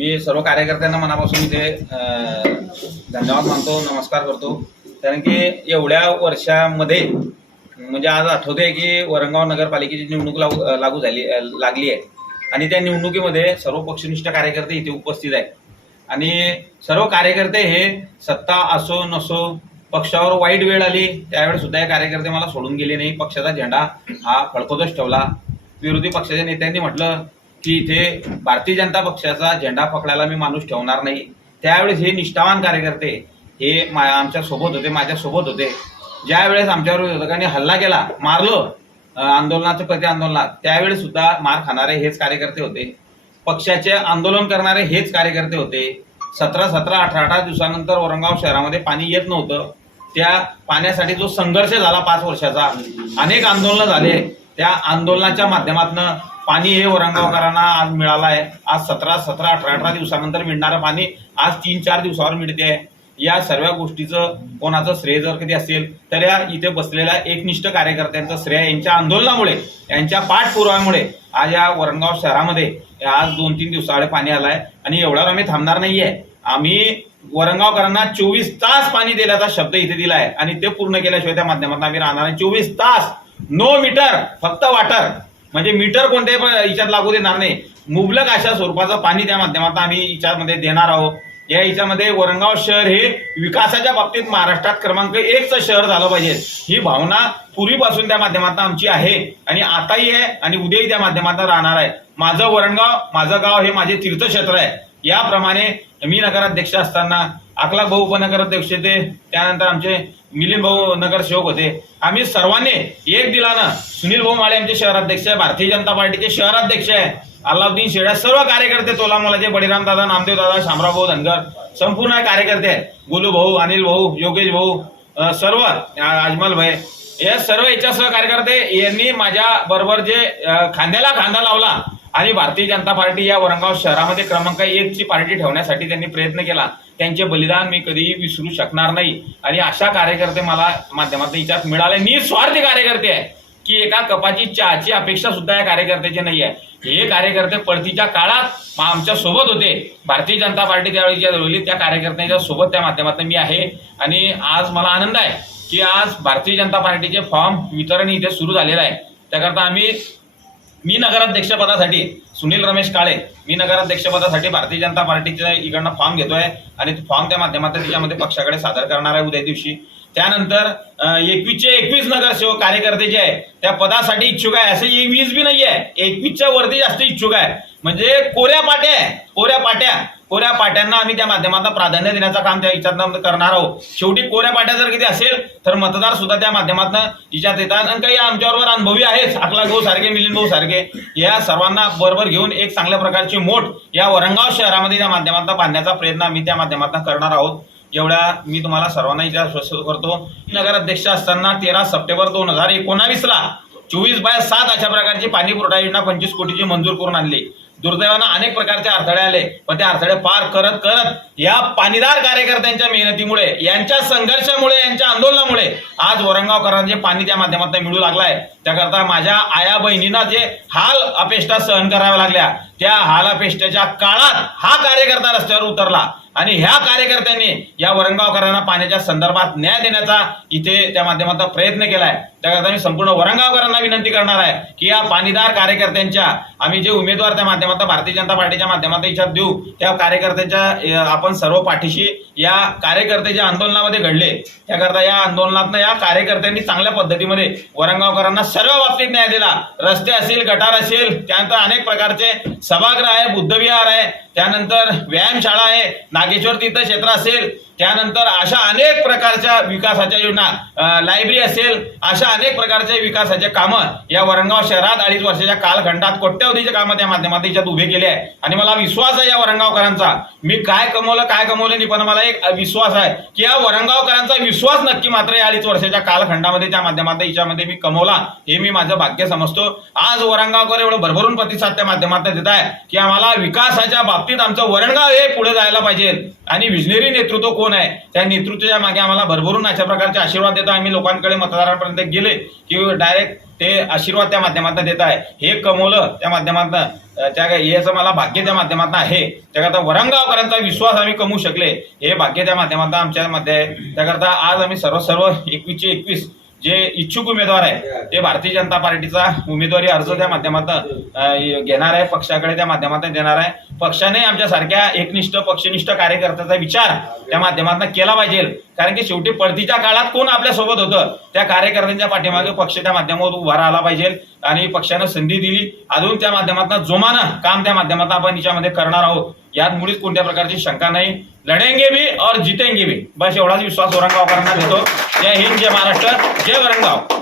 मी सर्व कार्यकर्त्यांना मनापासून इथे धन्यवाद मानतो नमस्कार करतो. कारण की एवढ्या वर्षामध्ये म्हणजे आज आठवते की वरंगाव नगरपालिकेची निवडणूक लागू लागू झाली लागली आहे. आणि त्या निवडणुकीमध्ये सर्व पक्षनिष्ठ कार्यकर्ते इथे उपस्थित आहेत. आणि सर्व कार्यकर्ते हे सत्ता असो नसो पक्षावर वाईट वेळ आली त्यावेळेस सुद्धा हे कार्यकर्ते मला सोडून गेले नाही. पक्षाचा झेंडा हा फडकतच ठेवला. विरोधी पक्षाच्या नेत्यांनी म्हटलं की इथे भारतीय जनता पक्षाचा झेंडा पकडायला मी माणूस ठेवणार नाही. त्यावेळेस हे निष्ठावान कार्यकर्ते हे मा आमच्यासोबत होते माझ्या सोबत होते. ज्यावेळेस आमच्यावर विरोधकांनी हल्ला केला मारलं आंदोलनाचं प्रति आंदोलनात त्यावेळेस सुद्धा मार खाणारे हेच कार्यकर्ते होते. पक्षाचे आंदोलन करणारे हेच कार्यकर्ते होते. सतरा सतरा अठरा अठरा दिवसानंतर औरंगाबाद शहरामध्ये पाणी येत नव्हतं. त्या पाण्यासाठी जो संघर्ष झाला पाच वर्षाचा अनेक आंदोलनं झाले. त्या आंदोलनाच्या माध्यमातून पाणी हे औरंगाबादकरांना आज मिळालं आहे आज सतरा सतरा अठरा अठरा दिवसानंतर मिळणारं पाणी आज तीन चार दिवसावर मिळते. या सर्व गोष्टीचं कोणाचं श्रेय जर कधी असेल तर या इथे बसलेल्या एकनिष्ठ कार्यकर्त्यांचं श्रेय यांच्या आंदोलनामुळे यांच्या पाठपुराव्यामुळे आज या वरणगाव शहरामध्ये आज दोन तीन दिवसाआड पाणी आलं आहे आणि एवढ्यावर आम्ही थांबणार नाही आहे आम्ही वरणगावकरांना चोवीस तास पाणी दिल्याचा शब्द इथे दिला आहे आणि ते पूर्ण केल्याशिवाय त्या माध्यमातून आम्ही राहणार आहे चोवीस तास नो मीटर फक्त वाटर म्हणजे मीटर कोणत्याही पण याच्यात लागू देणार नाही. मुबलक अशा स्वरूपाचं पाणी त्या माध्यमातून आम्ही याच्यामध्ये देणार आहोत. या याच्यामध्ये वरणगाव शहर हे विकासाच्या बाबतीत महाराष्ट्रात क्रमांक एकचं शहर झालं पाहिजे. ही भावना पूर्वीपासून त्या माध्यमातून आमची आहे आणि आताही आहे आणि उद्याही त्या माध्यमातून राहणार आहे. माझं वरणगाव माझं गाव हे माझे तीर्थक्षेत्र आहे. याप्रमाणे मी नगराध्यक्ष असताना अकला भाऊ उपनगराध्यक्ष होते. त्यानंतर आमचे मिलिंद भाऊ नगरसेवक होते. आम्ही सर्वांनी एक दिलानं सुनील भाऊ माळे आमचे शहराध्यक्ष आहे. भारतीय जनता पार्टीचे शहराध्यक्ष आहे. अल्लाउद्दीन शेड्या सर्व कार्यकर्ते तोला मोलाचे बळीराम दादा नामदेव दादा शामराव भाऊ धनगर संपूर्ण कार्यकर्ते आहेत भाऊ अनिल भाऊ योगेश भाऊ सर्व अजमल भाई. या सर्व याच्यासह कार्यकर्ते यांनी माझ्या बरोबर जे खांद्याला खांदा लावला आणि भारतीय जनता पार्टी या वरंगाव शहरामध्ये क्रमांक एक ची पार्टी ठेवण्यासाठी त्यांनी प्रयत्न केला. त्यांचे बलिदान मी कधीही विसरू शकणार नाही. आणि अशा कार्यकर्ते मला माध्यमातून याच्यात मिळाले. निस्वार्थी कार्यकर्ते आहे. की एका कपाची चहाची अपेक्षा सुद्धा या कार्यकर्त्याची नाही आहे हे कार्यकर्ते पडतीच्या काळात आमच्यासोबत होते. भारतीय जनता पार्टी त्यावेळी ज्या होती त्या कार्यकर्त्यांच्या सोबत त्या माध्यमातून मी आहे. आणि आज मला आनंद आहे की आज भारतीय जनता पार्टीचे फॉर्म वितरण इथे सुरू झालेलं आहे. त्याकरता आम्ही मी नगराध्यक्षपदासाठी सुनील रमेश काळे मी नगराध्यक्षपदासाठी भारतीय जनता पार्टीच्या इकडनं फॉर्म घेतोय आणि फॉर्म त्या माध्यमातून त्याच्यामध्ये पक्षाकडे सादर करणार आहे उद्या दिवशी. त्यानंतर एकवीसचे एकवीस नगरसेवक कार्यकर्ते जे आहे त्या पदासाठी इच्छुक आहे. असे एकवीस बी नाही आहे एकवीसच्या वरती जास्त इच्छुक आहे. म्हणजे कोऱ्या पाट्या आहे. कोऱ्या पाट्या. कोऱ्या पाट्यांना आम्ही त्या माध्यमातून प्राधान्य देण्याचं काम त्या इच्छातनं करणार आहोत. शेवटी कोऱ्या पाट्या जर किती असेल तर मतदार सुद्धा त्या माध्यमातून इच्छात येतात आणि काही आमच्याबरोबर अनुभवी आहेत अकला भाऊ सारखे मिलिंद भाऊ सारखे या सर्वांना बरोबर घेऊन एक चांगल्या प्रकारची मोठ या वरंगाव शहरामध्ये त्या माध्यमातून बांधण्याचा प्रयत्न आम्ही त्या माध्यमातून करणार आहोत. एवढ्या मी तुम्हाला सर्वांना इथे आश्वस्त करतो. नगराध्यक्ष असताना तेरा सप्टेंबर दोन हजार एकोणावीसला चोवीस बाय सात अशा प्रकारची पाणी पुरवठा योजना पंचवीस कोटीची मंजूर करून आणली. दुर्दैवानं अनेक प्रकारचे अडथळे आले. पण ते अडथळे पार करत करत या पाणीदार कार्यकर्त्यांच्या मेहनतीमुळे यांच्या संघर्षामुळे यांच्या आंदोलनामुळे आज औरंगावकरांचे पाणी त्या माध्यमातून मिळू लागलाय. त्याकरता माझ्या आया बहिणींना जे हाल अपेष्टा सहन कराव्या लागल्या त्या हाल अपेष्टाच्या काळात हा कार्यकर्ता रस्त्यावर उतरला. आणि ह्या कार्यकर्त्यांनी या वरंगावकरांना पाण्याच्या संदर्भात न्याय देण्याचा इथे त्या माध्यमातून प्रयत्न केलाय. त्याकरता मी संपूर्ण वरंगावकरांना विनंती करणार आहे की या पाणीदार कार्यकर्त्यांच्या आम्ही जे उमेदवार त्या माध्यमातून भारतीय जनता पार्टीच्या माध्यमातून इच्छा देऊ त्या कार्यकर्त्यांच्या आपण सर्व पाठीशी या कार्यकर्त्याच्या आंदोलनामध्ये घडले. त्याकरता या आंदोलनातनं या कार्यकर्त्यांनी चांगल्या पद्धतीमध्ये वरंगावकरांना सर्व बाबतीत न्याय दिला. रस्ते असेल गटार असेल त्यानंतर अनेक प्रकारचे सभागृह आहे बुद्धविहार आहे त्यानंतर व्यायामशाळा आहे. नागेश्वर तीर्थक्षेत्र असेल. त्यानंतर अशा अनेक प्रकारच्या विकासाच्या योजना लायब्ररी असेल अशा अनेक प्रकारचे विकासाचे कामं या वरंगाव शहरात अडीच वर्षाच्या कालखंडात कोट्यवधीचे कामं त्या माध्यमात याच्यात उभे केले आहे. आणि मला विश्वास आहे या वरंगावकरांचा. मी काय कमवलं काय कमवलं नाही पण मला एक विश्वास आहे की या वरंगावकरांचा विश्वास नक्की मात्र या अडीच वर्षाच्या कालखंडामध्ये त्या माध्यमात याच्यामध्ये मी कमवला. हे मी माझं भाग्य समजतो. आज वरंगावकर एवढं भरभरून प्रतिसाद त्या माध्यमात देत आहे की आम्हाला विकासाच्या बाबतीत आमचं वरणगाव हे पुढे जायला पाहिजे. आणि विजनेरी नेतृत्व कोण आहे? त्या नेतृत्वाच्या मागे आम्हाला भरभरून अशा प्रकारचे आशीर्वाद देतो. आम्ही लोकांकडे मतदारांपर्यंत गेले की डायरेक्ट ते आशीर्वाद त्या माध्यमातून देत आहे. हे कमवलं त्या माध्यमातून त्या याचं मला भाग्य त्या माध्यमातून आहे. त्याकरता वरंगावकरांचा विश्वास आम्ही कमवू शकले. हे भाग्य त्या माध्यमातून आमच्या मध्ये आहे त्याकरता आज आम्ही सर्व सर्व एकवीसचे एकवीस जे इच्छुक उमेदवार आहे ते भारतीय जनता पार्टीचा उमेदवारी अर्ज त्या माध्यमातून घेणार आहे पक्षाकडे त्या माध्यमातून देणार आहे. पक्षाने आमच्यासारख्या एकनिष्ठ पक्षनिष्ठ कार्यकर्त्याचा विचार त्या माध्यमातून केला पाहिजे. कारण की शेवटी पडतीच्या काळात कोण आपल्यासोबत होतं? त्या कार्यकर्त्यांच्या पाठीमागे पक्ष त्या माध्यमातून उभा राहिला पाहिजे आणि पक्षानं संधी दिली. अजून त्या माध्यमातून जोमानं काम त्या माध्यमातून आपण याच्यामध्ये करणार आहोत. यात मुळीच कोणत्या प्रकारची शंका नाही. लढेंगे भी और जितेंगे भी बस एवढाच विश्वास औरंगाबादकरांना देतो. जय हिंद जय महाराष्ट्र जय वरणगाव